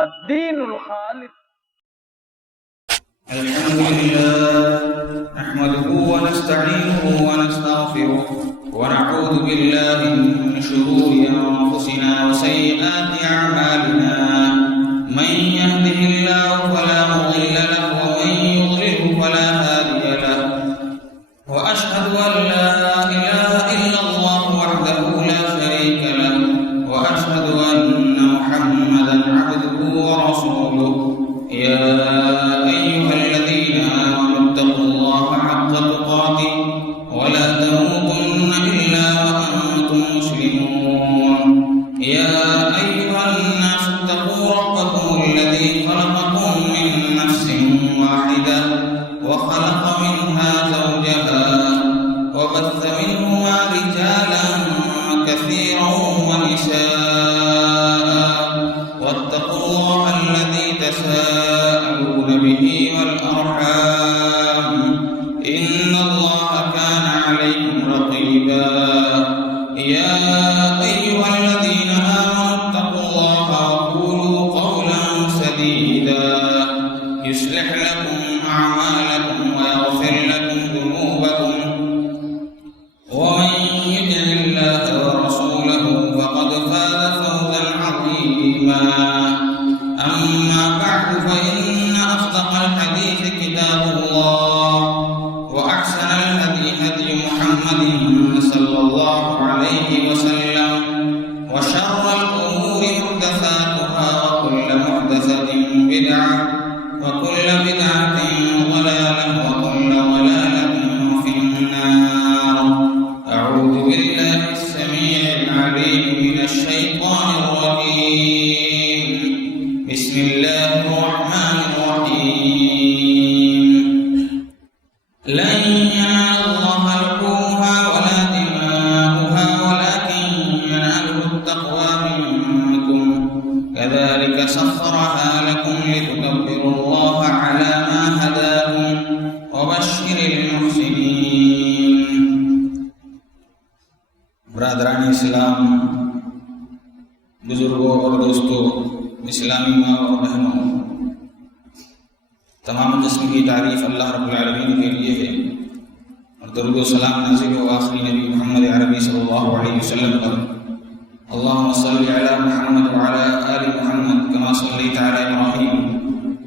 الدین الخالص. الحمد لله نحمده ونستعينه ونستغفره ونعوذ بالله من شرور أنفسنا وسيئات أعمالنا من يهده الله فلا مضل له ومن يضلله فلا هادي له وأشهد أن لا إله إلا الله وحده لا شريك له وأشهد أن محمدا عبده ورسوله يا أيها الذين آمنوا اتقوا الله حق تقاته ولا تموتن إلا وأنتم مسلمون يا أيها الناس اتقوا ربكم الذي خلقكم من نفس واحدة وخلق منها زوجها وبث منهما رجالا كثيرا ونساء واتقوا الله الذي تساءلون به والأرحام إن الله كان عليكم رقيبا يا أيها الذين آمنوا اتقوا الله وقولوا قولا سديدا يصلح لكم أعمالكم ويغفر لكم ذنوبكم ومن يطع الله ورسوله فقد فاز فوزا عظيما أما بعد فإن أصدق الحديث كتاب الله وأحسن الهدي هدي محمد صلى الله عليه وسلم وشر الأمور محدثاتها وكل محدثة بدعة وكل بدعة ضلالة وكل ضلالة في النار. أعوذ بالله السميع العليم من الشيطان الرجيم. بسم الله الرحمن الرحيم. لن ينال الله لحومها ولا دماؤها ولكن يناله التقوى منكم كذلك سخرها لكم لتكبروا الله على ما هداكم وبشر المحسنين. برادران اسلام، بزرگوں اور دوستوں، اسلامی ماں اور بہنوں، تمام جسم کی تعریف اللہ رب العالمین کے لیے ہے اور درود و سلام نازل و آخری نبی محمد عربی صلی اللہ علیہ وسلم پر. اللهم صل على محمد وعلى آل محمد كما صليت على إبراهيم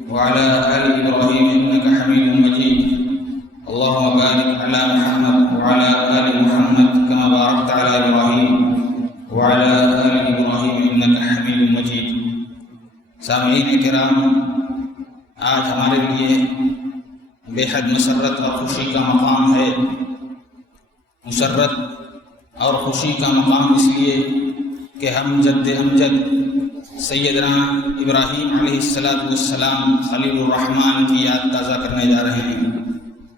وعلى آل إبراهيم إنك حميد مجيد. اللهم بارك على محمد وعلى آل محمد كما باركت على إبراهيم وعلى آل إبراهيم إنك حميد مجيد. سامعین کرام، آج ہمارے لیے بے حد مسرت اور خوشی کا مقام ہے. مسرت اور خوشی کا مقام اس لیے کہ ہم جد امجد سیدنا ابراہیم علیہ السلام خلیل الرحمن کی یاد تازہ کرنے جا رہے ہیں.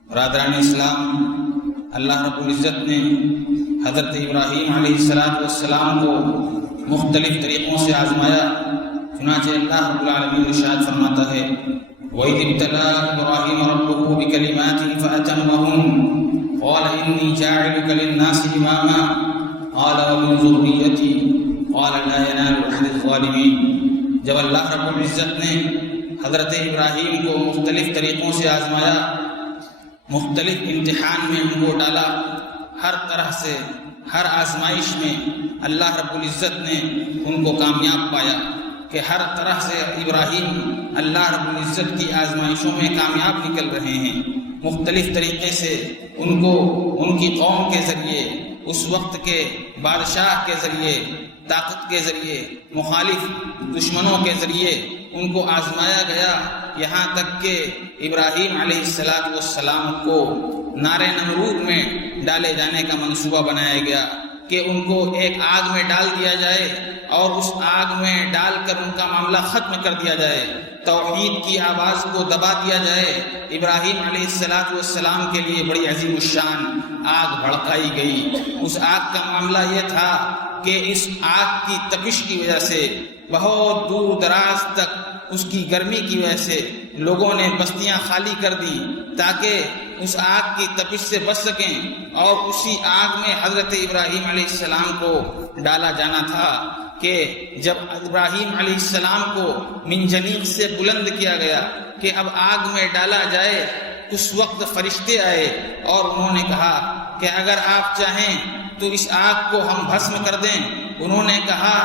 برادران اسلام، اللہ رب العزت نے حضرت ابراہیم علیہ السلام کو مختلف طریقوں سے آزمایا. چنانچہ اللہ رب العالمین ارشاد فرماتا ہے: وَإِذِ ابْتَلَىٰ إِبْرَاهِيمَ رَبُّهُ بِكَلِمَاتٍ فَأَتَمَّهُنَّ قَالَ إِنِّي جَاعِلُكَ لِلنَّاسِ إِمَامًا قَالَ وَمِن ذُرِّيَّتِي قَالَ لَا يَنَالُ عَهْدِ الظَّالِمِينَ. جب اللہ رب العزت نے حضرت ابراہیم کو مختلف طریقوں سے آزمایا، مختلف امتحان میں ان کو ڈالا، ہر طرح سے ہر آزمائش میں اللہ رب العزت نے ان کو کامیاب پایا کہ ہر طرح سے ابراہیم اللہ رب العزت کی آزمائشوں میں کامیاب نکل رہے ہیں. مختلف طریقے سے ان کو ان کی قوم کے ذریعے، اس وقت کے بادشاہ کے ذریعے، طاقت کے ذریعے، مخالف دشمنوں کے ذریعے ان کو آزمایا گیا، یہاں تک کہ ابراہیم علیہ السلام کو نار نمرود میں ڈالے جانے کا منصوبہ بنایا گیا کہ ان کو ایک آگ میں ڈال دیا جائے اور اس آگ میں ڈال کر ان کا معاملہ ختم کر دیا جائے، توحید کی آواز کو دبا دیا جائے. ابراہیم علیہ السلام کے لیے بڑی عظیم الشان آگ بھڑکائی گئی. اس آگ کا معاملہ یہ تھا کہ اس آگ کی تپش کی وجہ سے بہت دور دراز تک اس کی گرمی کی وجہ سے لوگوں نے بستیاں خالی کر دی تاکہ اس آگ کی تپش سے بچ سکیں، اور اسی آگ میں حضرت ابراہیم علیہ السلام کو ڈالا جانا تھا. کہ جب ابراہیم علیہ السلام کو منجنیق سے بلند کیا گیا کہ اب آگ میں ڈالا جائے، اس وقت فرشتے آئے اور انہوں نے کہا کہ اگر آپ چاہیں تو اس آگ کو ہم بھسم کر دیں۔ انہوں نے کہا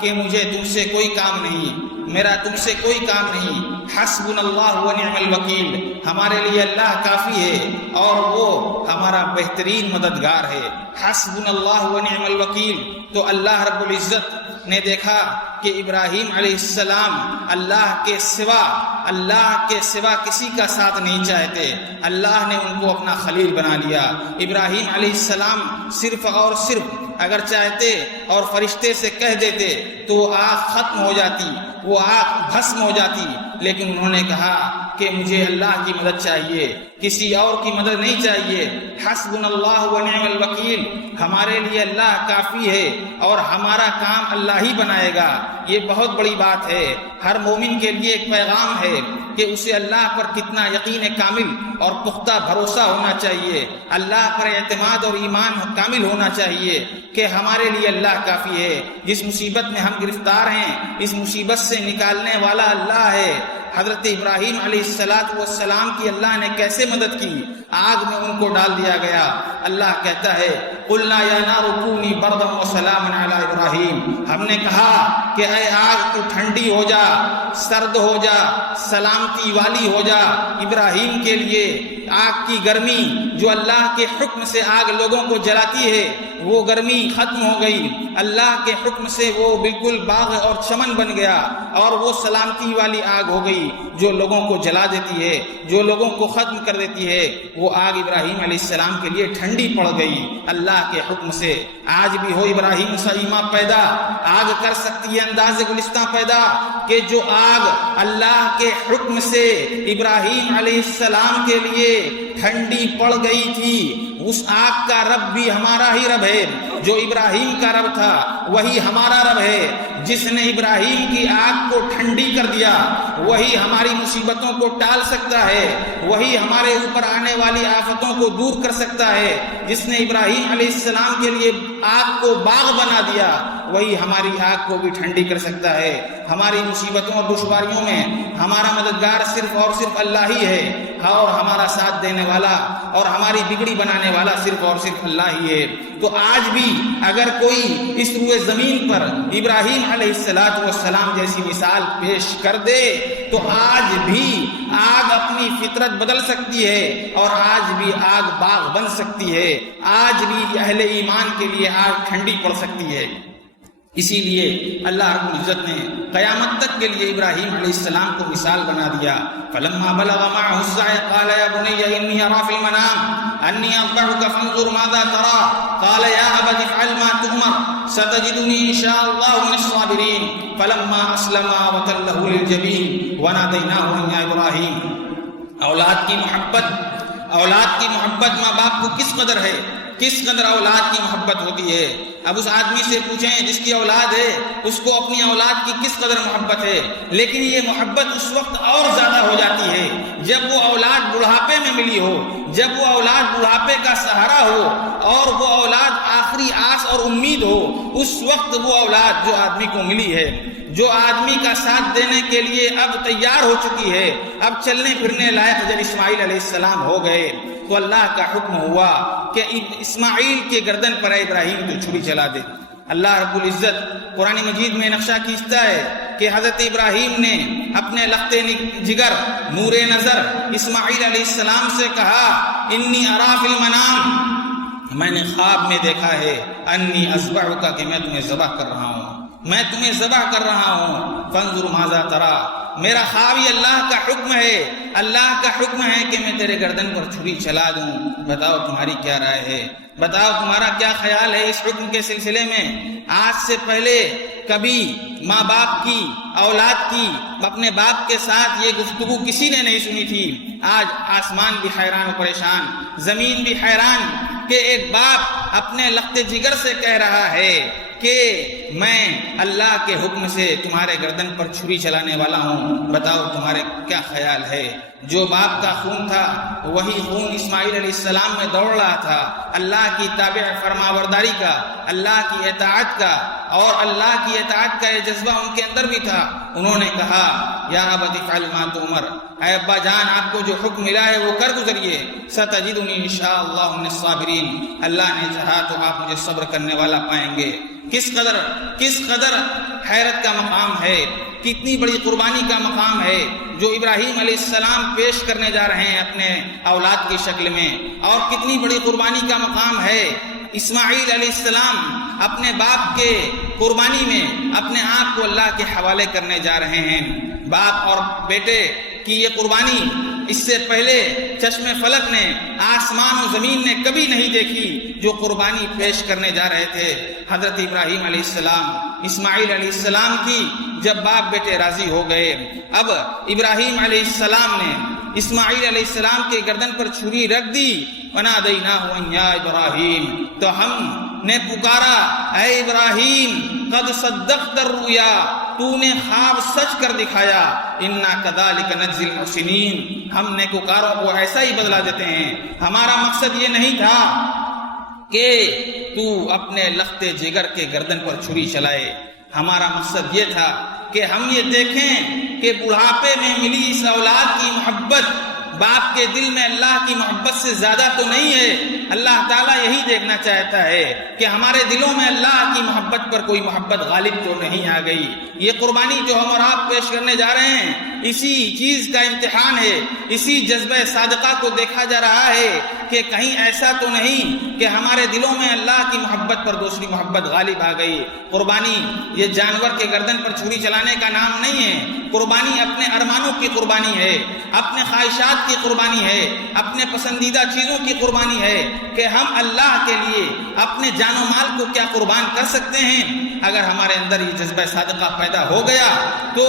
کہ مجھے تم سے کوئی کام نہیں، میرا تم سے کوئی کام نہیں، حسبنا اللہ و نعم الوکیل، ہمارے لیے اللہ کافی ہے اور وہ ہمارا بہترین مددگار ہے۔ حسبنا اللہ و نعم الوکیل۔ تو اللہ رب العزت نے دیکھا کہ ابراہیم علیہ السلام اللہ کے سوا کسی کا ساتھ نہیں چاہتے، اللہ نے ان کو اپنا خلیل بنا لیا۔ ابراہیم علیہ السلام صرف اور صرف اگر چاہتے اور فرشتے سے کہہ دیتے تو وہ آگ ختم ہو جاتی، وہ آگ بھسم ہو جاتی، لیکن انہوں نے کہا کہ مجھے اللہ کی مدد چاہیے، کسی اور کی مدد نہیں چاہیے۔ حسبنا اللہ و نعم الوکیل، ہمارے لیے اللہ کافی ہے اور ہمارا کام اللہ ہی بنائے گا۔ یہ بہت بڑی بات ہے، ہر مومن کے لیے ایک پیغام ہے کہ اسے اللہ پر کتنا یقین کامل اور پختہ بھروسہ ہونا چاہیے، اللہ پر اعتماد اور ایمان کامل ہونا چاہیے کہ ہمارے لیے اللہ کافی ہے۔ جس مصیبت میں ہم گرفتار ہیں اس مصیبت سے نکالنے والا اللہ ہے۔ حضرت ابراہیم علیہ السلام کی اللہ نے کیسے مدد کی؟ آگ میں ان کو ڈال دیا گیا۔ اللہ کہتا ہے قلنا یا نار کونی بردا وسلاما علی ابراہیم، ہم نے کہا کہ اے آگ تو ٹھنڈی ہو جا، سرد ہو جا، سلامتی والی ہو جا ابراہیم کے لیے۔ آگ کی گرمی جو اللہ کے حکم سے آگ لوگوں کو جلاتی ہے وہ گرمی ختم ہو گئی، اللہ کے حکم سے وہ بالکل باغ اور چمن بن گیا اور وہ سلامتی والی آگ ہو گئی جو لوگوں کو جلا دیتی ہے، جو لوگوں کو ختم کر دیتی ہے۔ وہ آگ ابراہیم علیہ السلام کے لیے ٹھنڈی پڑ گئی اللہ کے حکم سے۔ آج بھی ہو ابراہیم سے ایمان پیدا، آگ کر سکتی ہے انداز گلستہ پیدا کہ جو آگ اللہ کے حکم سے ابراہیم علیہ السلام کے لیے ٹھنڈی پڑ گئی تھی، اس آگ کا رب بھی ہمارا ہی رب ہے۔ جو ابراہیم کا رب تھا وہی ہمارا رب ہے، جس نے ابراہیم کی آگ کو ٹھنڈی کر دیا وہی ہماری مصیبتوں کو ٹال سکتا ہے، وہی ہمارے اوپر آنے والی آفتوں کو دور کر سکتا ہے۔ جس نے ابراہیم علیہ السلام کے لیے آگ کو باغ بنا دیا وہی ہماری آگ کو بھی ٹھنڈی کر سکتا ہے۔ ہماری مصیبتوں اور دشواریوں میں ہمارا مددگار صرف اور صرف اللہ ہی ہے، اور ہمارا ساتھ دینے والا اور ہماری بگڑی بنانے والا صرف اور صرف اللہ ہی ہے۔ تو آج بھی اگر کوئی اس روئے زمین پر ابراہیم علیہ السلام جیسی مثال پیش کر دے تو آج بھی آگ اپنی فطرت بدل سکتی ہے اور آج بھی آگ باغ بن سکتی ہے، آج بھی اہل ایمان کے لیے آگ ٹھنڈی پڑ سکتی ہے۔ اسی لیے اللہ رب العزت نے قیامت تک کے لیے ابراہیم علیہ السلام کو مثال بنا دیا۔ فلما بلغ معه السعي قال يا بني إني أرى في المنام أني أذبحك فانظر ماذا ترى قال يا أبت افعل ما تؤمر ستجدني إن شاء الله من الصابرين فلما أسلما وتله للجبين وناديناه يا إبراهيم۔ اولاد کی محبت ماں باپ کو کس قدر ہے، کس قدر اولاد کی محبت ہوتی ہے۔ اب اس آدمی سے پوچھیں جس کی اولاد ہے اس کو اپنی اولاد کی کس قدر محبت ہے، لیکن یہ محبت اس وقت اور زیادہ ہو جاتی ہے جب وہ اولاد بڑھاپے میں ملی ہو، جب وہ اولاد بڑھاپے کا سہارا ہو اور وہ اولاد آخری آس اور امید ہو۔ اس وقت وہ اولاد جو آدمی کو ملی ہے، جو آدمی کا ساتھ دینے کے لیے اب تیار ہو چکی ہے، اب چلنے پھرنے لائق جب اسماعیل علیہ السلام ہو گئے تو اللہ کا حکم ہوا کہ اسماعیل کے گردن پر ابراہیم تو چھری چلا دے۔ اللہ رب العزت قرآن مجید میں نقشہ کھینچتا ہے کہ حضرت ابراہیم نے اپنے لخت جگر نور نظر اسماعیل علیہ السلام سے کہا انی ارا فی المنام، میں نے خواب میں دیکھا ہے انی اذبحک، کہ میں تمہیں ذبح کر رہا ہوں، میں تمہیں ذبح کر رہا ہوں، فانظر ماذا ترى، میرا خواب یہ اللہ کا حکم ہے، اللہ کا حکم ہے کہ میں تیرے گردن پر چھری چلا دوں، بتاؤ تمہاری کیا رائے ہے، بتاؤ تمہارا کیا خیال ہے اس حکم کے سلسلے میں۔ آج سے پہلے کبھی ماں باپ کی، اولاد کی، اپنے باپ کے ساتھ یہ گفتگو کسی نے نہیں سنی تھی۔ آج آسمان بھی حیران و پریشان، زمین بھی حیران کہ ایک باپ اپنے لخت جگر سے کہہ رہا ہے کہ میں اللہ کے حکم سے تمہارے گردن پر چھری چلانے والا ہوں، بتاؤ تمہارے کیا خیال ہے؟ جو باپ کا خون تھا وہی خون اسماعیل علیہ السلام میں دوڑ رہا تھا، اللہ کی تابع فرمانبرداری کا، اللہ کی اطاعت کا، اور اللہ کی اطاعت کا یہ جذبہ ان کے اندر بھی تھا۔ انہوں نے کہا یا ابت افعل ما تؤمر، اے ابا جان آپ کو جو حکم ملا ہے وہ کر گزریے، ستجدنی انشاءاللہ من الصابرین، اللہ نے چاہا تو آپ مجھے صبر کرنے والا پائیں گے۔ کس قدر حیرت کا مقام ہے، کتنی بڑی قربانی کا مقام ہے جو ابراہیم علیہ السلام پیش کرنے جا رہے ہیں اپنے اولاد کی شکل میں، اور کتنی بڑی قربانی کا مقام ہے اسماعیل علیہ السلام اپنے باپ کے قربانی میں اپنے آپ کو اللہ کے حوالے کرنے جا رہے ہیں۔ باپ اور بیٹے کی یہ قربانی اس سے پہلے چشم فلک نے، آسمان و زمین نے کبھی نہیں دیکھی جو قربانی پیش کرنے جا رہے تھے حضرت ابراہیم علیہ السلام اسماعیل علیہ السلام کی۔ جب باپ بیٹے راضی ہو گئے، اب ابراہیم علیہ السلام نے اسماعیل علیہ السلام کے گردن پر چھری رکھ دی، وَنَادَيْنَاهُ أَن يَا إِبْرَاهِيمُ، تو ہم نے پکارا اے ابراہیم، قد صدقت الرؤیا، تو نے خواب سچ کر دکھایا، انا كذلك نجزي المحسنین، ہم نیکوکاروں کو ایسا ہی بدلہ دیتے ہیں۔ ہمارا مقصد یہ نہیں تھا کہ تو اپنے لخت جگر کے گردن پر چھری چلائے، ہمارا مقصد یہ تھا کہ ہم یہ دیکھیں کہ بڑھاپے میں ملی اس اولاد کی محبت باپ کے دل میں اللہ کی محبت سے زیادہ تو نہیں ہے۔ اللہ تعالیٰ یہی دیکھنا چاہتا ہے کہ ہمارے دلوں میں اللہ کی محبت پر کوئی محبت غالب تو نہیں آ گئی۔ یہ قربانی جو ہم اور آپ پیش کرنے جا رہے ہیں اسی چیز کا امتحان ہے، اسی جذبہ صادقہ کو دیکھا جا رہا ہے کہ کہیں ایسا تو نہیں کہ ہمارے دلوں میں اللہ کی محبت پر دوسری محبت غالب آ گئی۔ قربانی یہ جانور کے گردن پر چھری چلانے کا نام نہیں ہے، قربانی اپنے ارمانوں کی قربانی ہے، اپنے خواہشات کی قربانی ہے، اپنے پسندیدہ چیزوں کی قربانی ہے کہ ہم اللہ کے لیے اپنے جان و مال کو کیا قربان کر سکتے ہیں۔ اگر ہمارے اندر یہ جذبہ صادقہ پیدا ہو گیا تو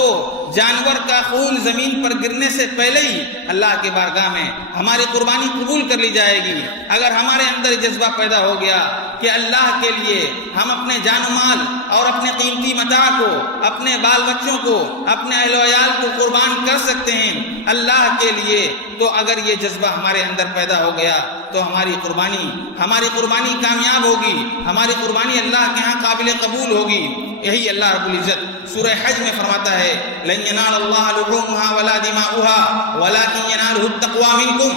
جانور کا خون زمین پر گرنے سے پہلے ہی اللہ کے بارگاہ میں ہماری قربانی قبول کر لی جائے گی۔ اگر ہمارے اندر یہ جذبہ پیدا ہو گیا کہ اللہ کے لیے ہم اپنے جان و مال اور اپنے قیمتی متاع کو، اپنے بال بچوں کو، اپنے اہل و عیال کو قربان کر سکتے ہیں اللہ کے لیے، تو اگر یہ جذبہ ہمارے اندر پیدا ہو گیا تو ہماری قربانی کامیاب ہوگی، ہماری قربانی اللہ کے ہاں قابل قبول ہوگی۔ یہی اللہ رب العزت سورہ حج میں فرماتا ہے لن ينال الله لحومها ولا دماؤها ولكن يناله التقوى منكم،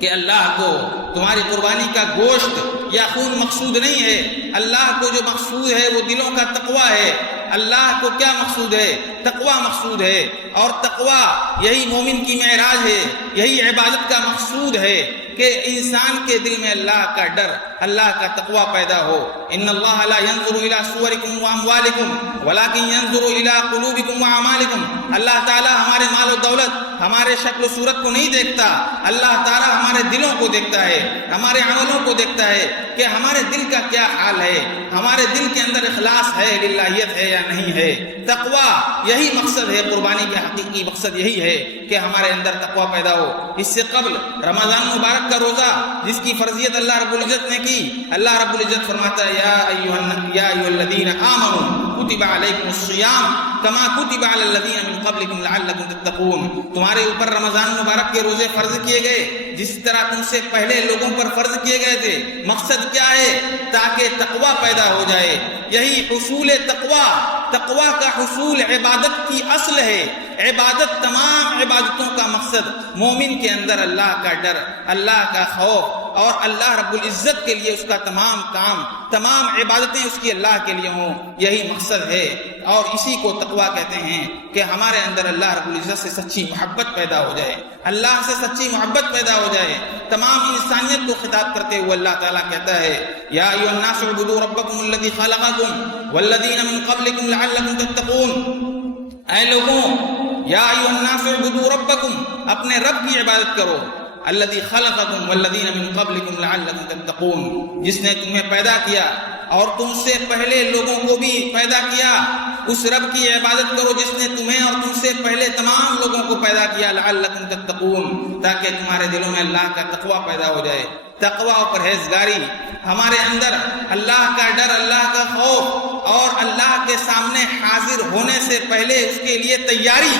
کہ اللہ کو تمہاری قربانی کا گوشت یا خون مقصود نہیں ہے، اللہ کو جو مقصود ہے وہ دلوں کا تقوی ہے۔ اللہ کو کیا مقصود ہے؟ تقوی مقصود ہے، اور تقوی یہی مومن کی معراج ہے، یہی عبادت کا مقصود ہے کہ انسان کے دل میں اللہ کا ڈر، اللہ کا تقوی پیدا ہو۔ ان اللہ لا ينظر الى صورکم واموالکم ولکن ينظر الى قلوبکم واعمالکم، اللہ تعالیٰ ہمارے مال و دولت، ہمارے شکل و صورت کو نہیں دیکھتا، اللہ تعالیٰ ہمارے دلوں کو دیکھتا ہے، ہمارے عملوں کو دیکھتا ہے کہ ہمارے دل کا کیا حال ہے، ہمارے دل کے اندر اخلاص ہے، للہیت ہے یا نہیں ہے۔ تقوی یہی مقصد ہے، قربانی کا حقیقی مقصد یہی ہے کہ ہمارے اندر تقوی پیدا ہو۔ اس سے قبل رمضان مبارک کا روزہ جس کی فرضیت اللہ رب العزت نے کی، اللہ رب العزت فرماتا ہے یا ایھا الذین آمنوا کتب علیکم الصیام کما کتب علی الذین من قبلکم لعلکم تتقون، تمہارے اوپر رمضان مبارک کے روزے فرض کیے گئے جس طرح تم سے پہلے لوگوں پر فرض کیے گئے تھے۔ مقصد کیا ہے؟ تاکہ تقوی پیدا ہو جائے۔ یہی حصول تقوی کا حصول عبادت کی اصل ہے۔ عبادت، تمام عبادتوں کا مقصد مومن کے اندر اللہ کا ڈر، اللہ کا خوف، اور اللہ رب العزت کے لیے اس کا تمام کام، تمام عبادتیں اس کی اللہ کے لیے ہوں، یہی مقصد ہے۔ اور اسی کو تقوی کہتے ہیں کہ ہمارے اندر اللہ رب العزت سے سچی محبت پیدا ہو جائے، اللہ سے سچی محبت پیدا ہو جائے۔ تمام انسانیت کو خطاب کرتے ہوئے اللہ تعالیٰ کہتا ہے یا ایھا الناس اعبدوا ربکم الذی خلقکم والذین من قبلکم لعلکم تتقون، اے لوگوں، یا ایھا الناس اعبدوا ربکم، اپنے رب کی عبادت کرو، الذی خلقکم والذین من قبلکم لعلکم تتقون، جس نے تمہیں پیدا کیا اور تم سے پہلے لوگوں کو بھی پیدا کیا۔ اس رب کی عبادت کرو جس نے تمہیں اور تم سے پہلے تمام لوگوں کو پیدا کیا، لعلکم تتقون، تاکہ تمہارے دلوں میں اللہ کا تقوی پیدا ہو جائے۔ تقوی و پرہیزگاری ہمارے اندر اللہ کا ڈر، اللہ کا خوف اور اللہ کے سامنے حاضر ہونے سے پہلے اس کے لیے تیاری،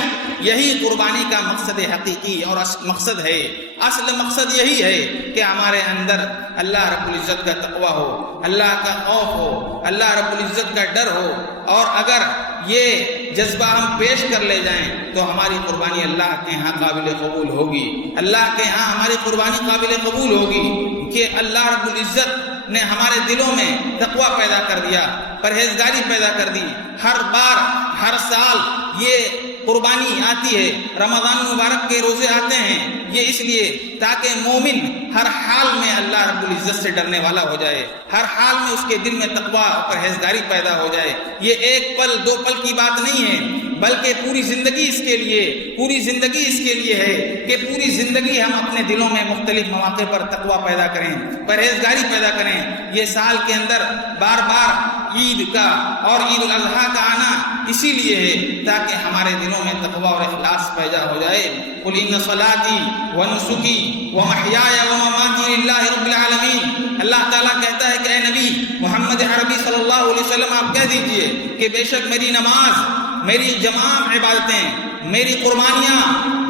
یہی قربانی کا مقصد حقیقی اور مقصد ہے۔ اصل مقصد یہی ہے کہ ہمارے اندر اللہ رب العزت کا تقوی ہو، اللہ کا خوف ہو، اللہ رب العزت کا ڈر ہو، اور اگر یہ جذبہ ہم پیش کر لے جائیں تو ہماری قربانی اللہ کے ہاں قابل قبول ہوگی، اللہ کے ہاں ہماری قربانی قابل قبول ہوگی، کہ اللہ رب العزت نے ہمارے دلوں میں تقوی پیدا کر دیا، پرہیزگاری پیدا کر دی۔ ہر بار ہر سال یہ قربانی آتی ہے، رمضان مبارک کے روزے آتے ہیں، یہ اس لیے تاکہ مومن ہر حال میں اللہ رب العزت سے ڈرنے والا ہو جائے، ہر حال میں اس کے دل میں تقوی اور پرہیزگاری پیدا ہو جائے۔ یہ ایک پل دو پل کی بات نہیں ہے، بلکہ پوری زندگی اس کے لیے، پوری زندگی اس کے لیے ہے کہ پوری زندگی ہم اپنے دلوں میں مختلف مواقع پر تقوی پیدا کریں، پرہیزگاری پیدا کریں۔ یہ سال کے اندر بار بار عید کا اور عید الاضحیٰ کا آنا اسی لیے ہے تاکہ ہمارے دلوں میں تقوی اور اخلاص پیدا ہو جائے۔ قل ان صلاتی ونسکی ومحیای ومماتی للہ رب العالمین۔ اللہ تعالیٰ کہتا ہے کہ اے نبی محمد عربی صلی اللہ علیہ وسلم آپ کہہ دیجئے کہ بے شک میری نماز، میری تمام عبادتیں، میری قربانیاں،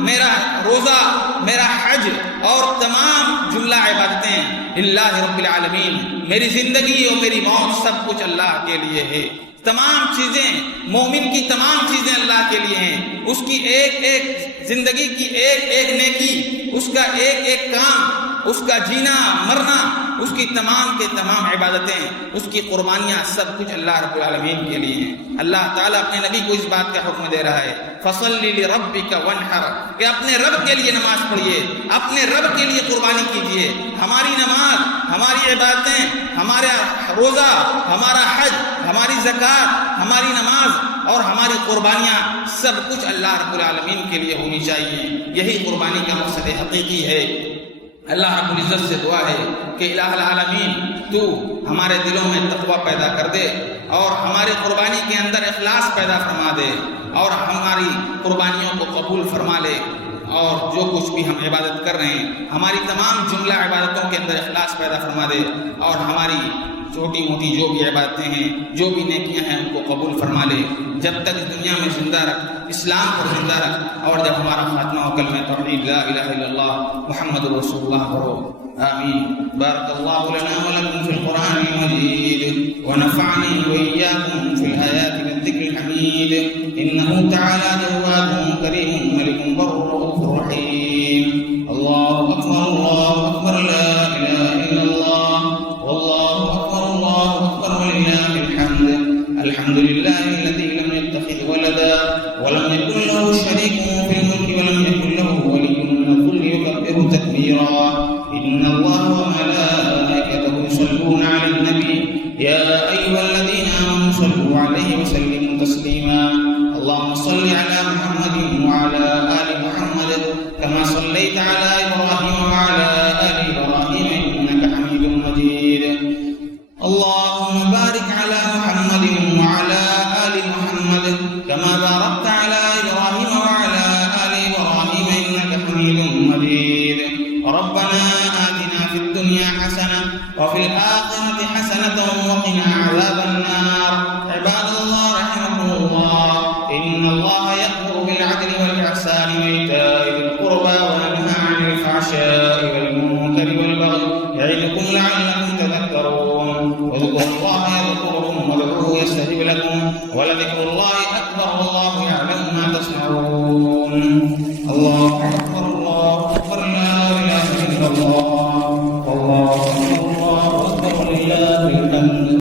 میرا روزہ، میرا حج اور تمام جملہ عبادتیں اللہ رب العالمین، میری زندگی اور میری موت سب کچھ اللہ کے لیے ہے۔ تمام چیزیں، مومن کی تمام چیزیں اللہ کے لیے ہیں، اس کی ایک ایک زندگی کی ایک ایک نیکی، اس کا ایک ایک کام، اس کا جینا مرنا، اس کی تمام کے تمام عبادتیں، اس کی قربانیاں سب کچھ اللہ رب العالمین کے لیے ہیں۔ اللہ تعالیٰ اپنے نبی کو اس بات کا حکم دے رہا ہے، فَصَلِّ لِرَبِّكَ وَانْحَرْ، کہ اپنے رب کے لیے نماز پڑھیے، اپنے رب کے لیے قربانی کیجیے۔ ہماری نماز، ہماری عبادتیں، ہمارا روزہ، ہمارا حج، ہماری زکوٰۃ، ہماری نماز اور ہماری قربانیاں سب کچھ اللہ رب العالمین کے لیے ہونی چاہیے۔ یہی قربانی کا مقصد حقیقی ہے۔ اللہ رب العزت سے دعا ہے کہ الہ العالمین تو ہمارے دلوں میں تقوی پیدا کر دے اور ہمارے قربانی کے اندر اخلاص پیدا فرما دے اور ہماری قربانیوں کو قبول فرما لے، اور جو کچھ بھی ہم عبادت کر رہے ہیں ہماری تمام جملہ عبادتوں کے اندر اخلاص پیدا فرما دے، اور ہماری چھوٹی موٹی جو بھی عبادتیں ہیں، جو بھی نیکیاں ہیں ان کو قبول فرما لے۔ جب تک دنیا میں زندہ رکھ، اسلام پر زندہ رکھ، اور جب ہمارا خاتمہ ہو کلمہ توحید لا الہ الا اللہ محمد رسول اللہ ہو۔ آمین۔ بارک اللہ لنا ولکم فی القرآن المجید ونفعنی وإیاکم فی الآیات والذکر الحمید، انہ تعالی جواد کریم ملک بر رؤوف رحیم۔ اللہ اکبر، اللہ اکبر، لا الہ الا اللہ، واللہ اکبر، اللہ اکبر وللہ الحمد۔ الحمد للہ الذی لم يتخذ ولدا ولم يكن له شريك في الملك ولم يكن له ولي من الذل يكبره تكبيرا۔ إن الله وملائكته يصلون على النبي يا أيها الذين آمنوا صلوا عليه وسلموا تسليما۔ اللهم صل على محمد وعلى آل محمد كما صليت على إبراهيم وعلى آل إبراهيم إنك حميد مجيد۔ اللهم بارك على محمد وعلى آل محمد كما باركت على إبراهيم وعلى آل إبراهيم إنك حميد مجيد۔ ربنا آتنا في الدنيا حسنة وفي الآخرة حسنة وقنا عذاب النار۔ عباد الله رحمكم الله، إن الله يأمر بالعدل والإحسان وإيتاء ذي القربى وينهى عن الفحشاء والمنكر والبغي يعظكم لعلكم تذكرون۔ واذكروا الله يذكركم وادعوه يستجب لكم ولذكر الله أكبر والله يعلم ما تصنعون۔ الله